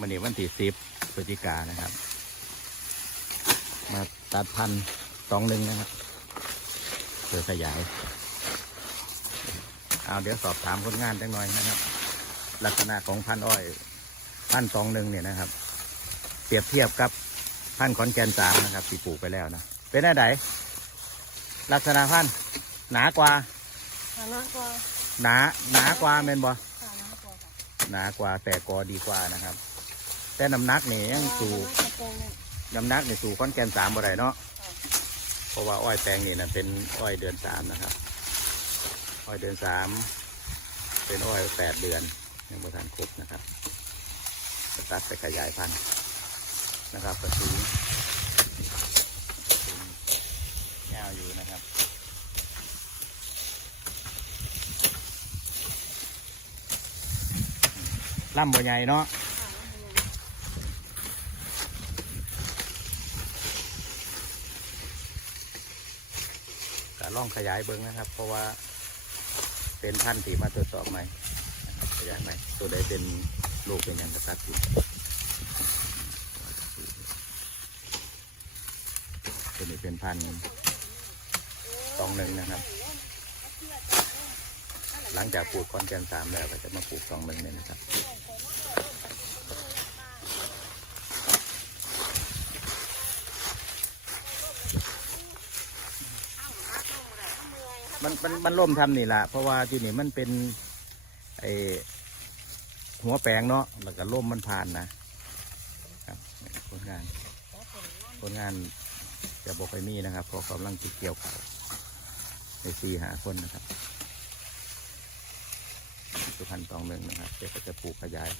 มันนี้วันที่สิบพฤศจิกายนนะครับ มาตัดพันธุ์สองหนึ่งนะครับเพื่อขยาย เอาเดี๋ยวสอบถามคนงานจังหน่อยนะครับ ลักษณะของพันธุ์อ้อยพันธุ์สองหนึ่งเนี่ยนะครับ เปรียบเทียบกับพันธุ์ขอนแก่นสามนะครับที่ปลูกไปแล้วนะเป็นอะไรลักษณะพันธุ์หนากว่าฐานะก็หนาหนากว่าเมนบ่ฐานะก็ค่ะหนากว่าแต่กอดีกว่านะครับ แต่น้ำหนักนี่ยังสู่ฐานะกระโปรงเนี่ยน้ำหนักนี่สู่ขอนแกนสามบ่ได้เนาะเพราะว่าอ้อยแปลงนี่นะเป็นอ้อยเดือนสามนะครับ อ้อยเดือนสามเป็นอ้อยแปดเดือนยังบ่ทันครบนะครับตัดไปขยายพันธุ์นะครับกระสูงยาวอยู่นะครับล่ำบ่ใหญ่เนาะ ล่องขยายเบิ้งนะครับ เพราะว่าเป็นพันธุ์ที่มาตรวจสอบใหม่ขยายใหม่ตัวใดเป็นลูกเป็นยังกระตัดอยู่ตัวนี้เป็นพันธุ์สองหนึ่งนะครับ หลังจากปลูกคอนแกนสามแล้วก็จะมาปลูกสองหนึ่งเนี่ยนะครับ มันมันมันล่มทำนี่แหละเพราะว่าที่นี่มันเป็นไอหัวแปลงเนาะแล้วก็ล่มมันผ่านนะครับผลงานผลงานจะบอกไปมีนะครับ พอกำลังจิเกี่ยวเขาในสี่หาคนนะครับสุพรรณตองหนึ่งนะครับเดี๋ยวก็จะปลูกขยาย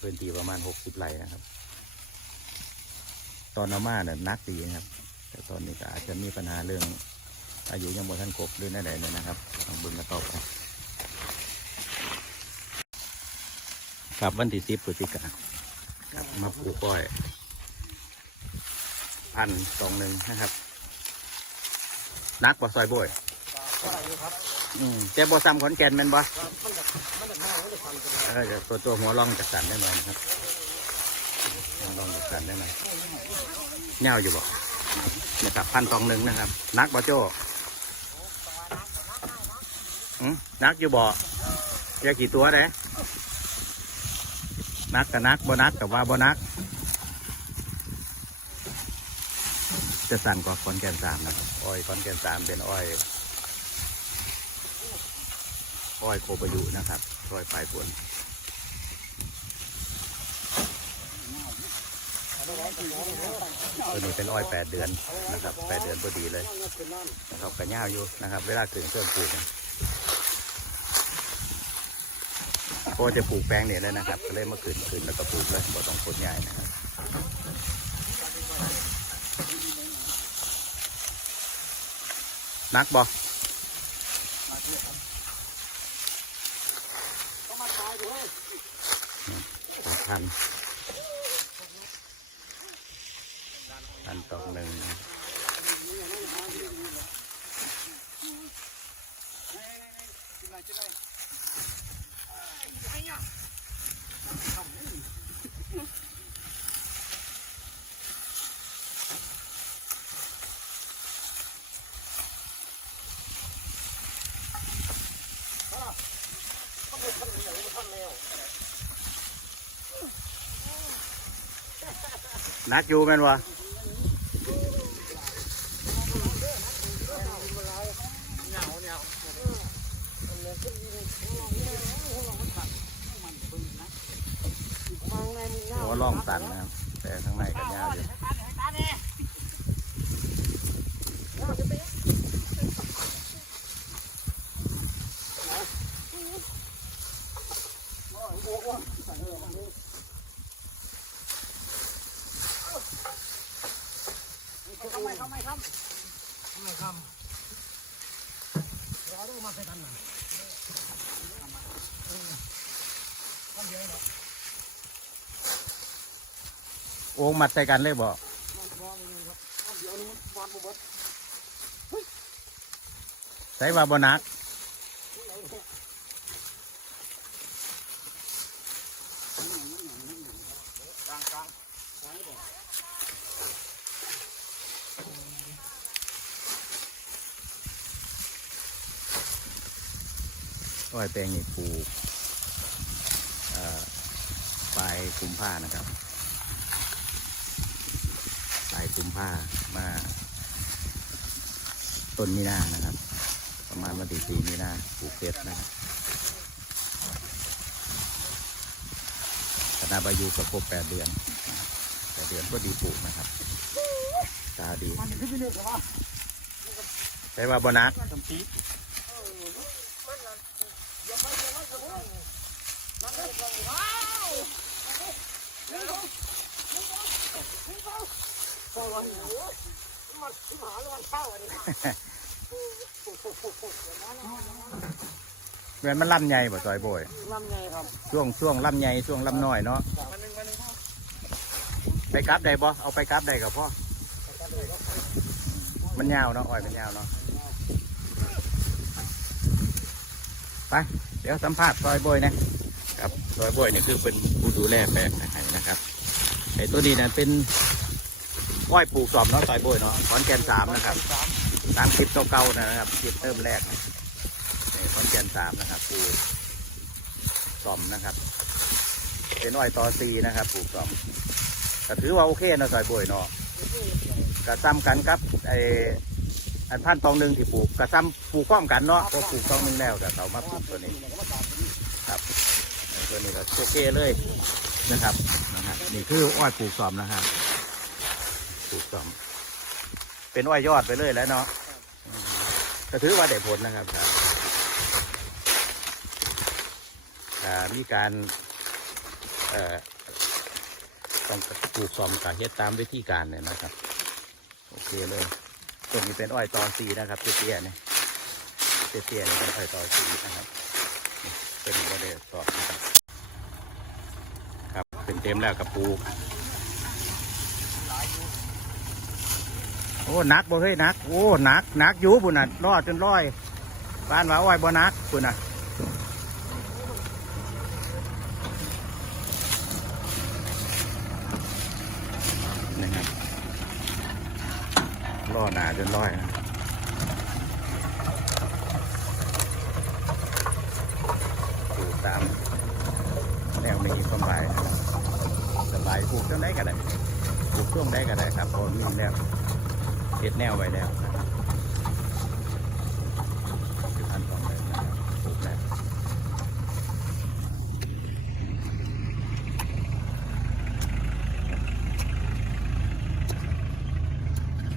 พื้นที่ประมาณหกสิบไร่นะครับ ตอนเอามาเนี่ยนักดีนะครับ แต่ตอนนี้ก็อาจจะมีปัญหาเรื่อง อายุยังบ่ทันครบหรือนั่นใดเลยนะครับลองเบึงกันต่อไปครับวันที่สิบพฤศจิกาครับมาปลูกก้อย พันสองหนึ่งนะครับ นักบ่ซอยโบยอืมแต่บ่ซ้ำขอนแก่นแม่นบ่เออเดี๋ยวตัวตัวหัวร่องจัดสรรได้หน่อยนะครับหัวร่องจัดสรรได้หน่อยเงาวอยู่บ่นะครับพันสองหนึ่งนะครับ นักบ่โจ้อืม นักอยู่บ่อยากกี่ตัวเด้นักกับนักบ่นักกับว่าบ่นัก จะสั่นกว่าคอนแกนสามนะครับอ้อยคอนแกนสามเป็นอ้อย อ้อยโคบายุนะครับอ้อยปลายฝนตัวนี้เป็นอ้อยแปดเดือนนะครับแปดเดือนพอดีเลยนะครับกระย่าอยู่นะครับ เวลาถึงเครื่องปลูก ก็จะปลูกแปลงเนี่ยเลยนะครับ ก็เลยมาขึ้นขึ้นแล้วก็ปลูกเลยบ่ต้องคนใหญ่นะครับนักบ่พันพันตอกหนึ่งนัักอยู่แม่นวะหัวล่องตันนะครับ แต่ข้างในก็ยาวอยู่โอ่ โอ่งมัดใส่กันเลยบ่ใส่ว่าบ่นักโอ้ยแปลงนี่ปูกายกุมภานะครับปลายกุมภามาต้นมีนานะครับ ประมาณวันที่สี่มีนาปลูกเก็บนะครับคณะอายุก็ครบแปดเดือนแปดเดือนก็ดีปลูกนะครับตาดีไปว่าใช่ว่าบนักจำ ปีเหมือนมันลำใหญ่บ่ซอยโบยลำไงครับช่วงช่วงลำใหญ่ช่วงลำน้อยเนาะมันหนึ่งมันหนึ่งพ่อไปกราฟได้บ่เอาไปกราฟได้กับพ่อมันยาวเนาะอ้อยมันยาวเนาะไปเดี๋ยวสัมภาษณ์ซอยโบยนะครับซอยโบยนี่คือเป็นผู้ดูแลแปลงนะครับไอ้ตัวนี้นะเป็นอ้อยปลูกสอบเนาะซอยโบยเนาะขอนแก่นสามนะครับสามตามคลิปเก่าๆนะครับคลิปเริ่มแรกนี่ขอนแก่นสามนะครับปลูกสอมนะครับ เป็นอ้อยตอซีนะครับปลูกสอมก็ถือว่าโอเคนะซอยโบยเนาะกระซ้ำกันครับไออันพันตองหนึ่งที่ปลูกกระซ้ำปลูกพร้อมกันเนาะพอปลูกตองหนึ่งแล้วแต่เขามาปลูกตัวนี้ ครับ ตัวนี้ก็โอเคเลย นะครับนะฮะนี่คืออ้อยปลูกสอมนะครับปลูกสอม เป็นอ้อยยอดไปเลยแล้วเนาะก็ถือว่าได้ผลนะครับครับมีการต้องปลูกซอมกับเฮ็ดตามวิธีการเนี่ยนะครับ โอเคเลยตรงนี้เป็นอ้อยตอซีนะครับเตี้ยๆเนี่ยเตี้ยๆเนี่ยเป็นอ้อยตอซีนะครับเป็นก็ได้สอนะครับครับ เป็นเต็มแล้วกับปลูกโอ้หนักบ่เฮ้ยหนัก โอ้หนักหนักอยู่ปุ่นน่ะรอดจนร้อยบ้านว่าอ้อยบ่หนักปุ่นน่ะนี่ครับล่อหนาจนร้อยนะปลูกตามแนวนี้สบายสบายปลูกจังได้ก็ได้ปลูกช่วงได้ก็ได้ครับพอมีแนวเฮ็ดแนวไว้แล้วนะครับอันตอนเลยนะครับปลูกแล้ว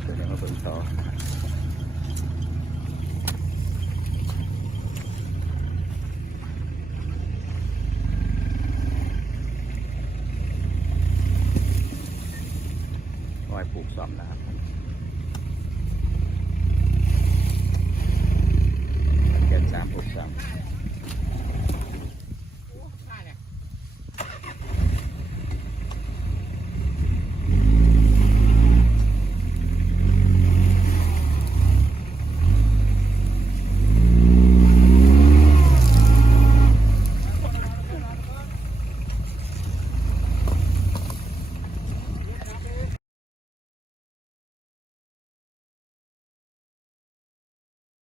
เดี๋ยวมาเบิ่งต่อ